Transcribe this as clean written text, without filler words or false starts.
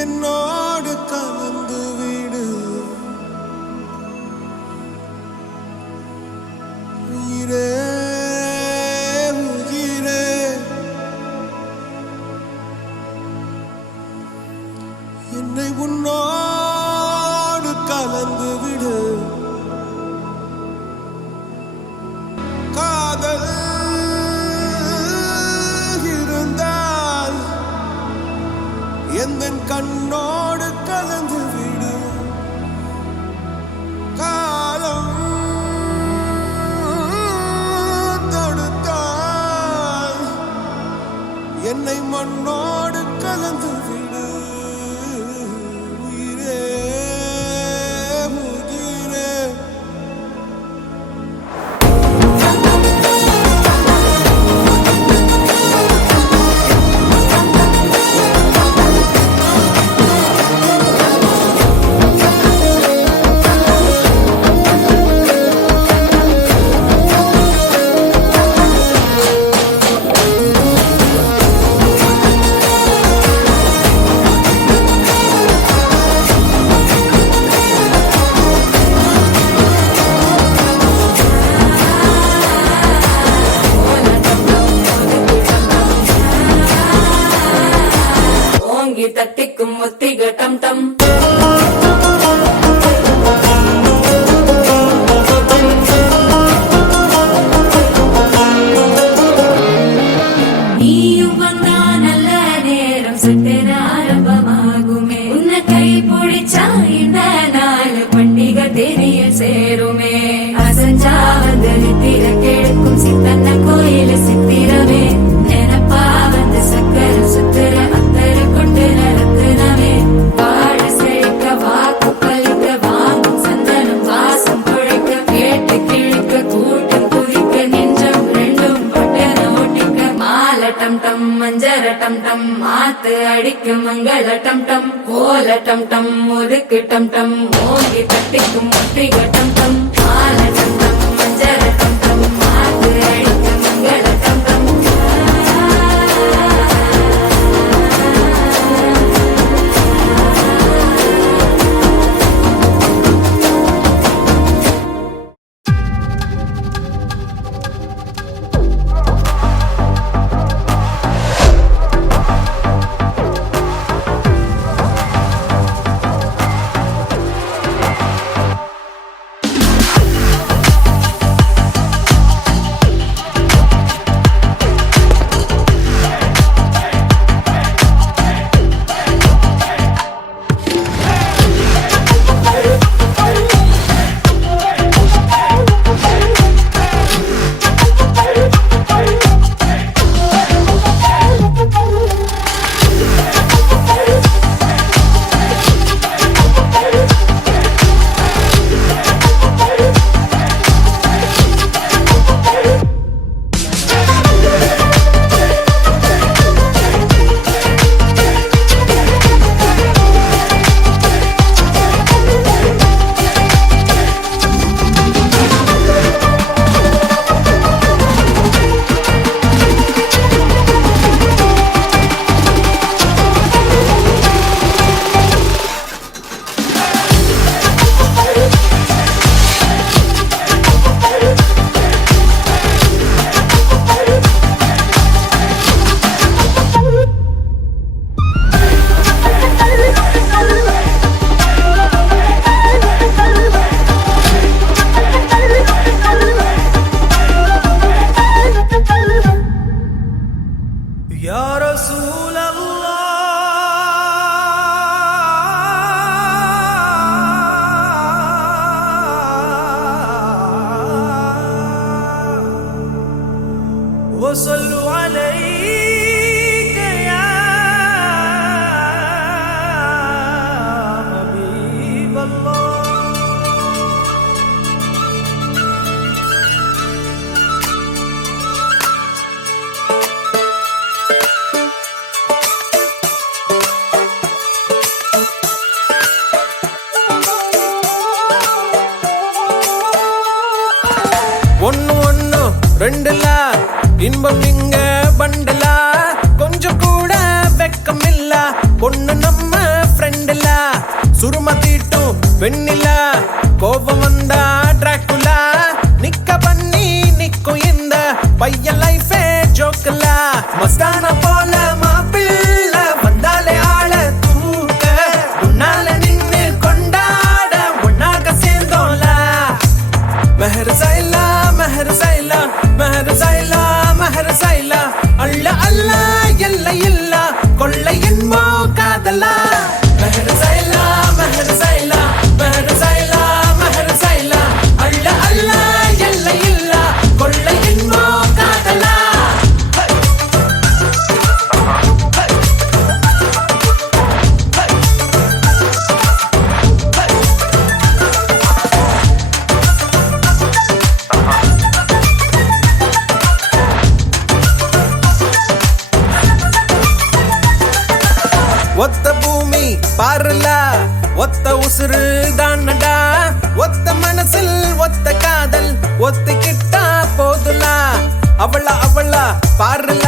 என்னோடு கலந்து விடு உயிரே உயிரே என்னை உன்னோடு கலந்து விடு காதல் இருந்தால் எந்தன் கண்ணோடு கலந்து விடு காலம் தடுத்தால் என்னை மண்ணோடு கலந்து விடு உயிரே உயிரே தட்டிக்கும் ஒத்திக டம் டம் நீயும் வந்தா நல்ல நேரம் சட்டென ஆரம்பமாகுமே உன்னை கை பிடிச்சா இந்த நாள் பண்டிகை தெரிய சேருமே அசஞ்சா வந்து நித்திர கெடுக்கும் சித்தன்ன கோயில சித்திரமே நினப்பா வந்து சக்கர சுத்திர அத்தர கொண்டு நடத்துனவே வாழ செழிக்க வாக்கு பலிக்க வாங்கும் சந்தனம் வாசம் குழைக்க கேட்டு கிழிக்க கூட்டம் குதிக்க நெஞ்சம் ரெண்டும் பொட்டன ஒட்டிக்க மால டம் டம் மஞ்சர டம் டம் மாத்து அடிக்க மங்கள டம் டம் கோல டம் டம் ஒதுக்கு டம் டம் ஓங்கி தட்டிக்கும் ஒட்டிக டம் டம் மால டம் டம் மஞ்சர டம் டம் மாத்து அடிக்க மங்கள டம் டம் وصلوا عليك يا حبيب الله ரெண்டுலா இன்பம் இங்க பண்டலா கொஞ்சம் கூட வெக்கம் இல்ல பொண்ணு நம்ம வெண்ணிலா கோபம் வந்தா டிராக்குலா நிக்க பண்ணி நிக்கும் இந்த பையன் லைஃபே ஜோக்கலா மஸ்தான போல மாப்பிள்ள வந்தாலே ஆள தூக்க உன்னால நின்னு கொண்டாட உன்னாக சேர்ந்தோம்ல மெஹர் சைலா மெஹர் சைலா மெஹர் சைலா மெஹர் சைலா அல்ல அல்ல எல்லை இல்ல கொள்ளை என்போ காதலா மெஹர் சைலா மெஹர் சைலா மெஹர் சைலா மெஹர் சைலா அல்ல அல்ல எல்லை இல்ல கொள்ளை என்போ காதலா ஒத்த பூமி பாருல ஒத்த உசுறு தானடா ஒத்த மனசில் ஒத்த காதல் ஒத்துக்கிட்டா போதுலா அவளா அவளா பாருல